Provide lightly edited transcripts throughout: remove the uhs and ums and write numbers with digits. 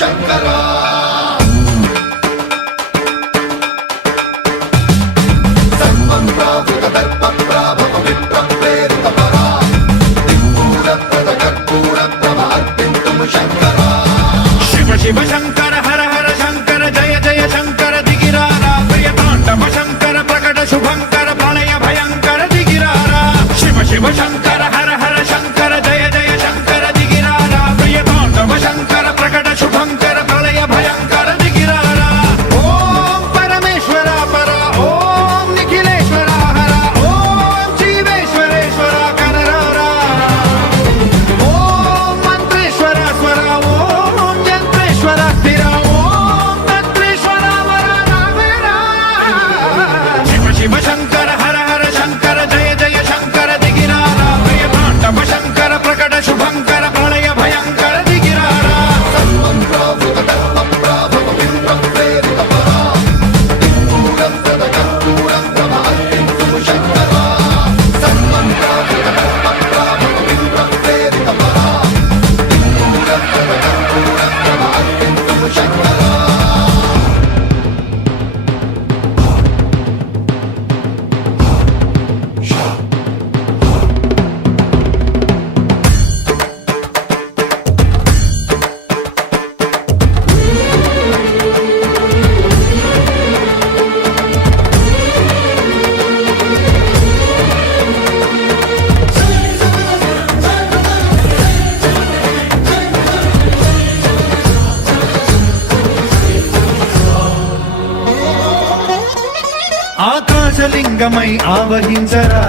शङ्करा सर्वं प्रावुकदर्पप्राभवविप्रप्रेरितपरा दिक्पूरप्रदकर्पूरप्रभ अर्पितुं शङ्करा शिव शिव शङ्कर हर हर शङ्कर जय जय शङ्कर दिगिरारा प्रियताण्डव शङ्कर प्रकट शुभङ्कर प्रलय भयङ्कर दिगिरारा शिव शिव शङ्कर हर हर शङ्कर जय जय शङ्कर दिगिरारा प्रियताण्डव शङ्कर प्रकट शुभङ्कर प्रलय भयङ्कर दिगिरारा ॐ परमेश्वर पर ॐ निखिलेश्वर हर ॐ जीवेश्वरेश्वर कररारा ॐ मन्त्रेश्वर स्वर ॐ यन्त्रेश्वर स्थिर ॐ तन्त्रेश्वर वर नावेरा शिव शिव शङ्कर हर हर शङ्कर जय जय शङ्कर दिगिरारा प्रियताण्डव शङ्कर प्रकट शुभङ्कर प्रलय भयङ्कर दिगिरारा सर्वं प्रावुकदर्पप्राभवविप्रप्रेरितपरा दिक्पूरप्रदकर्पूरप्रभ अर्पितुं शङ्करा सर्वं प्रावुकदर्पप्राभवविप्रप्रेरितपरा दिक्पूरप्रदकर्पूरप्रभ अर्पितुं शङ्करा ఆకాశలింగమై ఆవహించరా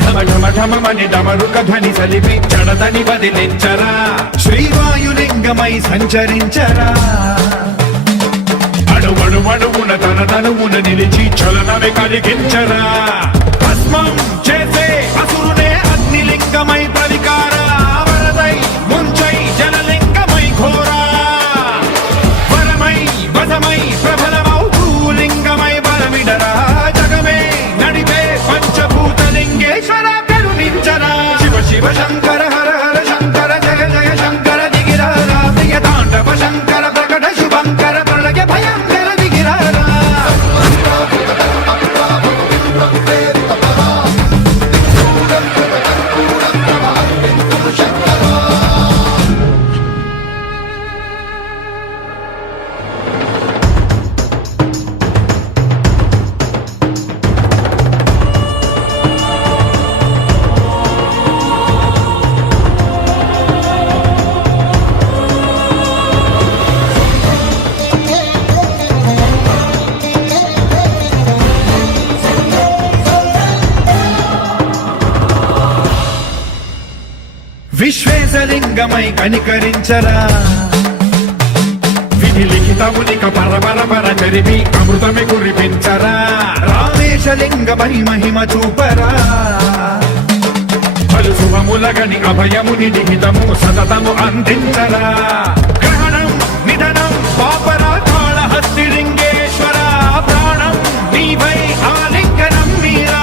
ఢమ ఢమ ఢమమని డమరుక ధ్వని సలిపి జడదని వదిలించరా శ్రీవాయులింగమై సంచరించరా అడువడువడువున తన తనువున నిలిచి చలనమే కలిగించరా భస్మం చేసే అసురునే అగ్నిలింగమై ప్రవికారా వరదై ముంచై జలలింగమై ఘోరా వరమై వసమై ప్రబలమౌ భూలింగమై బలమిడరా జగమే నడిపే పంచభూతలింగేశ్వర కరుణించరా శివ శివ శంకర హర హర శంకర జయ జయ శంకర దిగిరారా ప్రియతాండవ శంకర ప్రకట శుభంకర ప్రళయ భయంకర దిగిరారా प्रावुकदर्पप्राभवविप्रप्रेरितपरा दिक्पूरप्रदकर्पूरप्रभ अर्पितुं शङ्करा విశ్వేశలింగమై కనికరించరా విధి లిఖితమునిక పరపర చరిపి అమృతమి కురిపించరా రామేశలింగమై మహిమ చూపరా పలు శుభములగని అభయముని నిహితము సతతము అందించరా గ్రహణం నిధనం పాపరా కాళహస్తి లింగేశ్వర ప్రాణం నీవై ఆలింగనం మీరా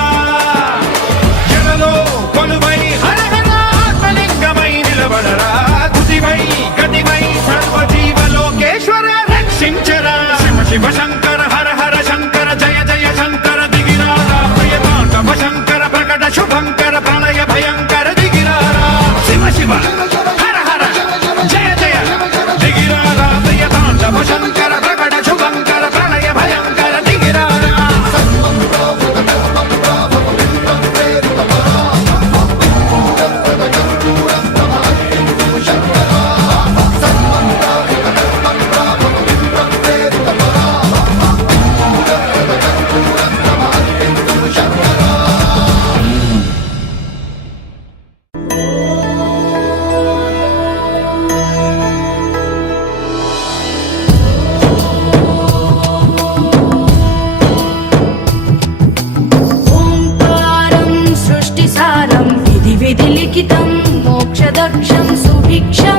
జలలో కొలువై హర హర ఆత్మలింగమై నిలబడరా తుదివై గతివై సర్వజీవలోకేశ్వర రక్షించరా శివ శివ శంకర హర హర శంకర జయ జయ శంకర దిగిరారా ప్రియతాండవ శంకర ప్రకట శుభంకర ప్రళయ భయంకర దిగిరారా శివ శివ హర హర జయ జయ దిగిరారా ప్రియతాండవ శంకర ప్రకట శుభంకర ప్రళయ భయంకర దిగిరారా सर्वं प्रावुकदर्पप्राभवविप्रप्रेरितपरा दिक्पूरप्रदकर्पूरप्रभ अर्पितुं शङ्करा सर्वं प्रावुकदर्पप्राभवविप्रप्रेरितपरा दिक्पूरप्रदकर्पूरप्रभ अर्पितुं शङ्करा ओङ्कारं सृष्टिसारं विधि विधिलिखितं मोक्षदक्षं सुभिक्षम्